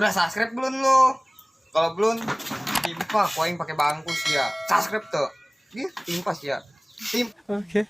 Udah subscribe belum lo? Kalau belum, timpa koing pakai bangku sih ya. Subscribe tuh. Gitu, timpa sih ya. Oke.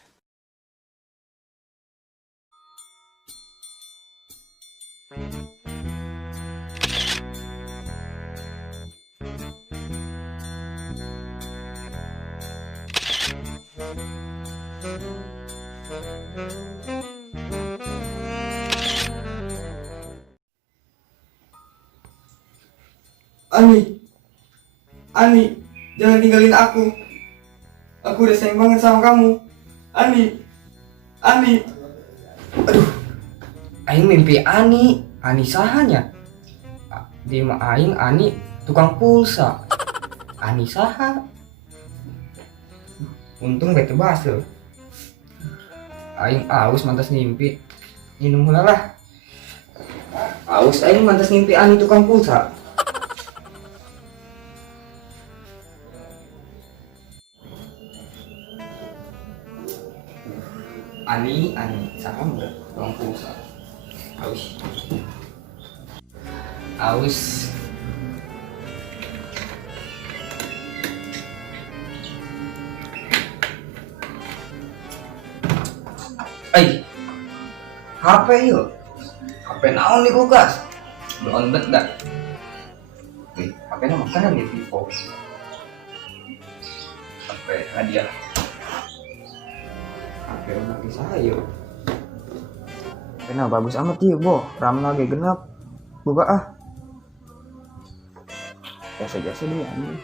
Ani, jangan tinggalin aku. Aku udah sayang banget sama kamu. Ani. Aduh, aing mimpi Ani sahanya. Di mah aing Ani tukang pulsa. Ani saha. Untung bete basel. Aing aus mantas ngimpi. Minum heula lah. Aus aing mantas ngimpi Ani tukang pulsa. Ani, sama enggak? Tukang pulsa. Aus. HP yuk. HP naon di kulkas? Belum bet dah. HP nya makanan di Vivo. HP hadiah. HP rumah di saya. Kenapa bagus amat ya, Bo? RAM lagi genap. Buka ah. Jasa-jasa dia anjing.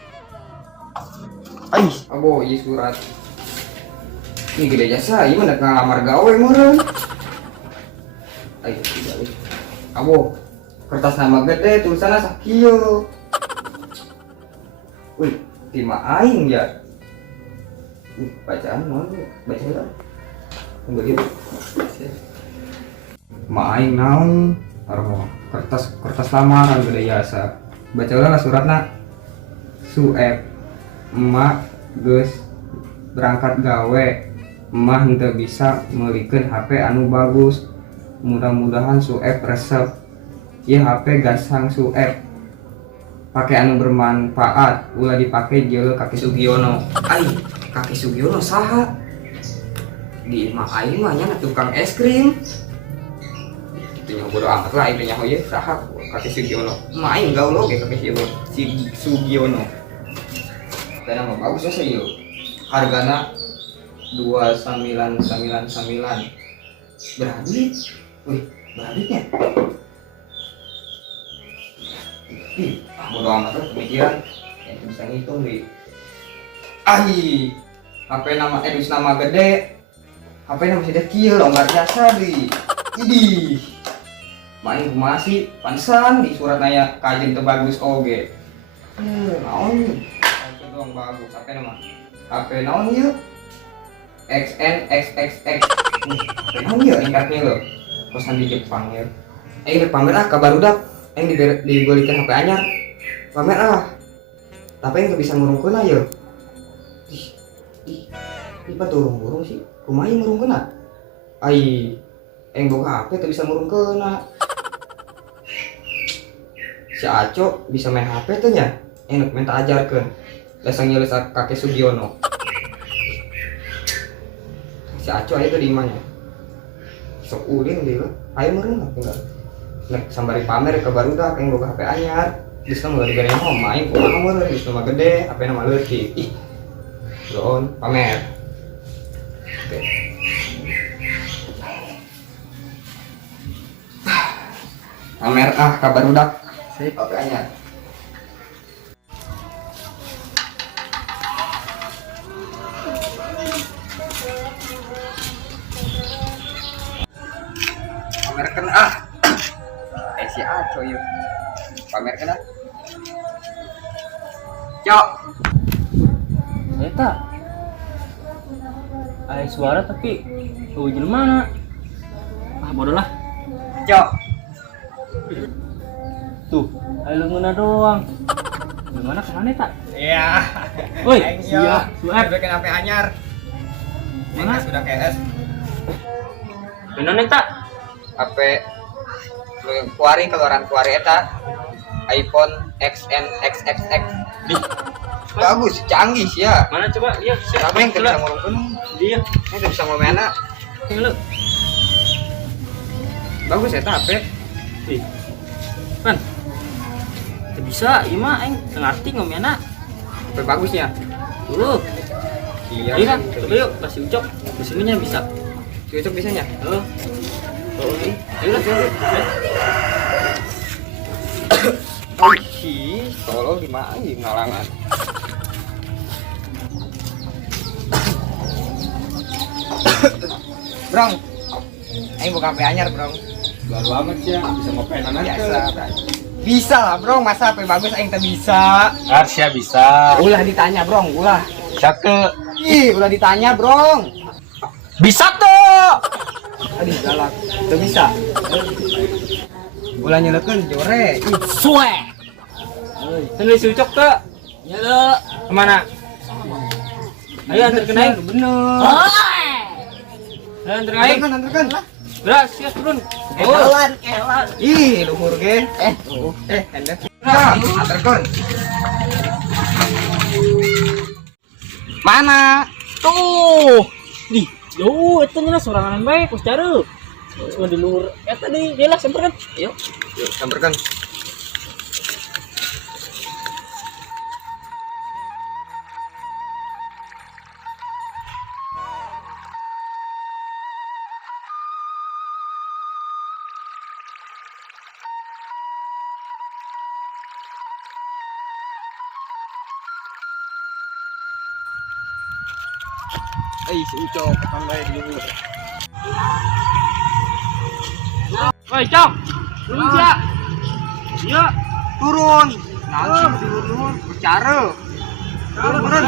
Abo, iya surat. Ini gede jasa, iya mana ngelamar gawe meureun. Tidak. Abo, kertas nama gede tulisanna sakieu. Wih, timah aing ya. Bacaan naon? Baca heula. Begitu. Ma aing naon? Kertas lamaran gede jasa. Baca heula suratna. Suep. Emak geus berangkat gawe. Emak henteu bisa meulikeun HP anu bagus. Mudah-mudahan Suep resep. Ieu HP gasang Suep. Pake anu bermanfaat. Ulah dipake jeung Kaki Sugiono. Kaki Sugiono saha? Di imah aing mah nya tukang es krim. Itu mah bodo amat lah intinya ieu saha Kaki Sugiono. Mah aing gaul oge Kaki Sugiono. Dana mah bagus asa ieu. Hargana 2999. Berarti wih, beradiknya. Bodo amat lah pemikiran. Yang bisa ngitung di. HP nama edus nama gede. HP nama masih dekil, longgar jasa di. Idih. Main masih pansan di surat nanya kajian terbagus oge. Naon? Itu doang bagus. HP naon yuk? XNXXX. Naon yuk tingkatnya lo? Kosan di Jepang ya. Pamer ah kabar udah. Dibelikan HP anyar. Pamer ah. Tapi yang bisa ngurungkeun aja. Ipa turung-burung sih. Kumaha ngurungkeun ah? Boga HP teu bisa ngurungkeun ah. Si Aco bisa main HP teh nya. Enak minta ajarkeun. Dasang nyeuleus Kakek Sugiono. Si Aco aya teh di imahnya. Sok ulin dia. Ayo meureun lah tinggal. Nek sambari pamer ke barudak yang boga HP anyar. Geus mah gede mah main kumaha meureun geus mah gede, HP na mah leutik. Doon pamer. Oke. Pamer ah ka barudak. Sip, HP anyar. Pamerkeun ah. Si Aco yuk. Pamerkeun ah. Cok. Eta. Ada suara tapi ujung mana? Bodoh lah. Cok. Tuh, ayo ngena doang. Gimana kemana tak? Iya. Woi, iya. Suep. Bikin HP anyar. Mana? Sudah KS. Benar tak? HP keluaran eta iPhone XNXXX. Nih, Bagus, canggih sih ya. mana coba lihat Siapa yang bisa ngomong dia? yang bisa ngomong enak. Ini lu. Bagus ya HP. Ih. Kan. Teu bisa, ieu mah aing teu ngarti ngomongna. HP bagusnya. Tuh. Iya. Iya kan? Coba yuk kasih ucok. Mesinnya bisa. Cocok bisanya. Oh. Oh, ini. Ayo lah. Oh, sih, tolong di mana di ngalangan. Brong. Aing buka HP anyar, Brong. Baru amat ya, bisa ngopain Biasa. Bisa lah, Brong. Masa HP bagus aing teh bisa. Harusnya bisa. Ulah ditanya, Brong. Ulah. Cake. Ih, ulah ditanya, Brong. Bisa tuh. Aduh, galak. Teu bisa. Ulah nyelekeun jore. Ih, Sue. Teu si ucok teu. Nyele. Kemana? Ayo antarkeun aing. bener. Ayo antarkeun aing. Antarkan. Beras, siap turun. Kelan. Ih, luhur ge. Endek. Antarkan. Mana? Tuh. Nih, yo eta nya sorangan bae kos cara. Cuma di luar eta deui, dia lah sampeurkeun. Ayo. Yuk, samperkan. Si Ucok, kapan bae dulu. Woi, Cok. Turun sia. Iya. Turun. Nanti turun. Bicara. Turun.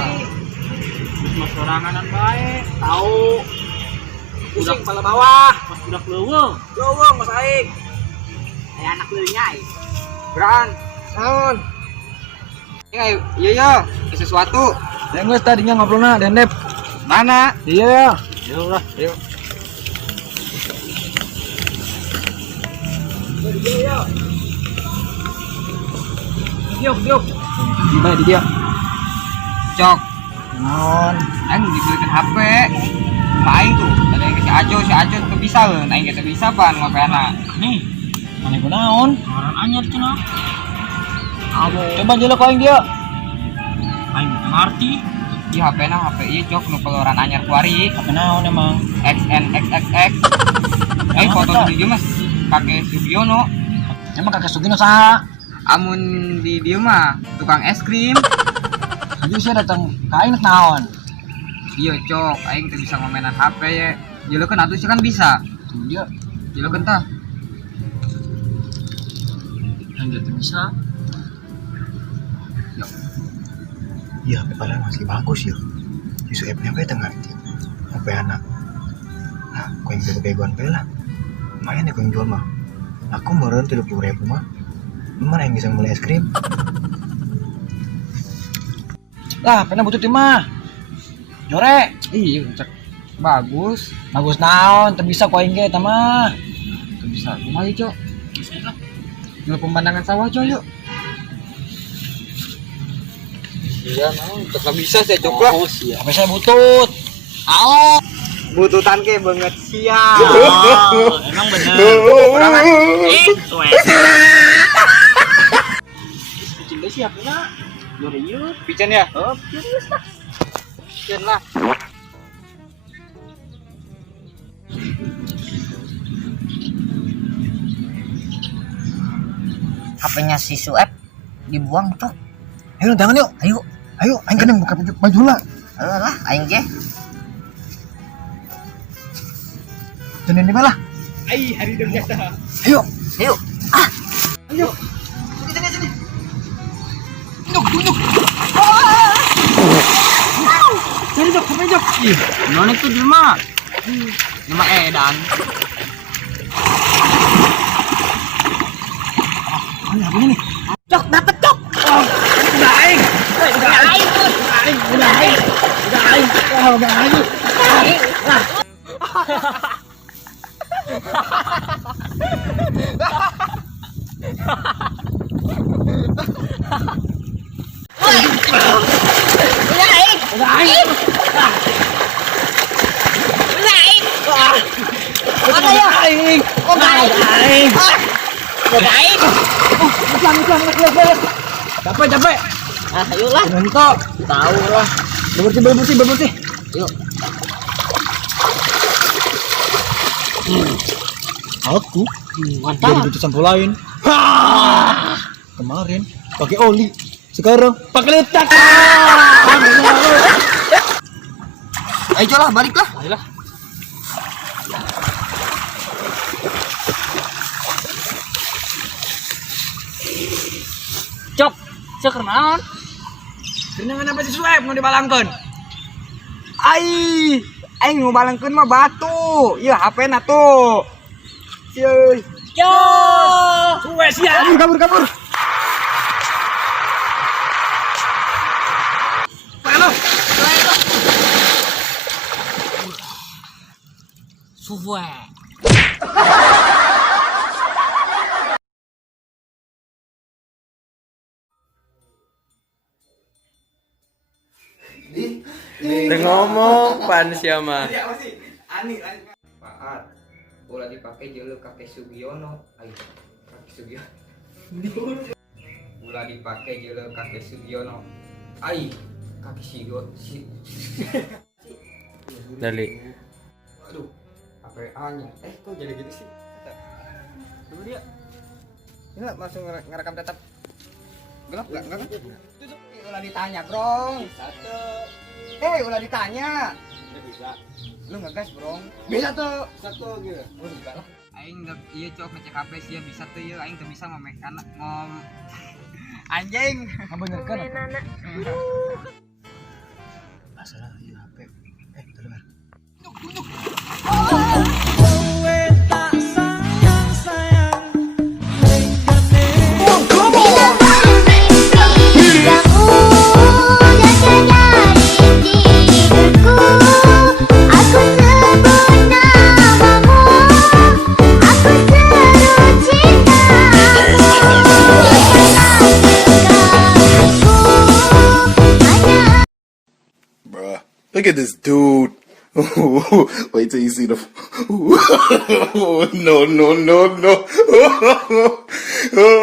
Mas soranganan bae, tahu. Udah kepala bawah, pas udah leuweung. Leuweung Mas Aing. Kayak anak leunyai. Bran. Naon? Iya ya, sesuatu. Yang geus tadinya ngobrolna dendep. Mana? Iya. Yo lah. Ayo. Diuk. Di bae di dia. Cok. Naon? Aing dibelikan HP. Pak Aing tuh, ada yang si Ajo tuh bisa kan, Aing kita bisa pan ngopena. Nih, Mana ku naon? orang anyar cenah. Coba jelek aing dia. Aing ngarti. Di HP iya cok nu keluaran anyar kuari Apa naon emang? XNXXX. Aing foto di dia mas kakek Sugiono. Emang kakek Sugino saha? Amun di dia mah tukang es krim. Tadi saya datang ka aing naon? Iya cok, Aing kita bisa ngomenan HP ya. Jelekan atuh sih kan bisa. Tuh dia. Jelekan tah. Yang gitu bisa. Iya, HP padahal masih bagus ya. Justru app-nya apa ya ngerti? HP anak. Nah, kau yang bego-begoan pe lah. Lumayan ya kau yang jual mah. Aku meren 70.000 mah. Mana yang bisa mulai es krim? Lah, pena butut mah. Jore, Iya cek. Bagus. bagus naon, teu bisa ku aing ge eta mah. Tuh bisa. Kumaha cok? Dulu pemandangan sawah cok yuk. Iya, mau tetap bisa sih cok lah. Oh, sia. HP saya butut. Ao. Bututan ke banget siap. Oh, emang bener. Suwe. Cinta siapa nak? Yuk. Pican ya? Oh, serius lah. Pican lah. HP-nya si Sueb dibuang cok. Ayo tangan yuk. Ayo, aing kan yang buka baju lah. Alah aing ge. Tunin di mana? Ai, hari biasa. Ayo. Yuk. Cari cok, sampai cok. Ih, Nona itu di mana? nama Edan. Ini apa ini? Cok dapet cok. Udah aing. kok baik. Baik. Capek. Ah, ayolah. Mentok. Tahu lah. Bersih. Yuk. Aku Mantap. jadi itu sampul lain. Kemarin pakai oli, sekarang pakai letak. Ayo lah, baliklah. Ayolah. Cok, sekarang Kenangan apa sih suap mau dibalangkan? Aing mau balangkeun mah batu. Ieu HP na tuh. Yeuy. yo. Suwe siap. Kabur. Suwe. ngomong pan siapa? Paat. Ulah dipakai jeuleuk kakek Sugiono. Ayo, kakek Sugiono. Ulah dipakai jeuleuk kakek Sugiono. Ai, kakek Sigo. Dali. Aduh, HP-nya. Kok jadi gitu sih? Dulu dia. Ya, langsung ngerekam tetap. Gelap enggak? Ulah ditanya, Bro. Satu. Ulah ditanya. Bisa. Lu ngegas, Bro. Bisa tuh. Satu gitu. Enggak lah. Aing ieu cok ngecek HP sih bisa tuh ieu aing teu bisa ngomong anak anjing. Ngabenerkeun apa? Masalah ieu HP. Dengar. Bruh, look at this dude. Wait till you see the. No.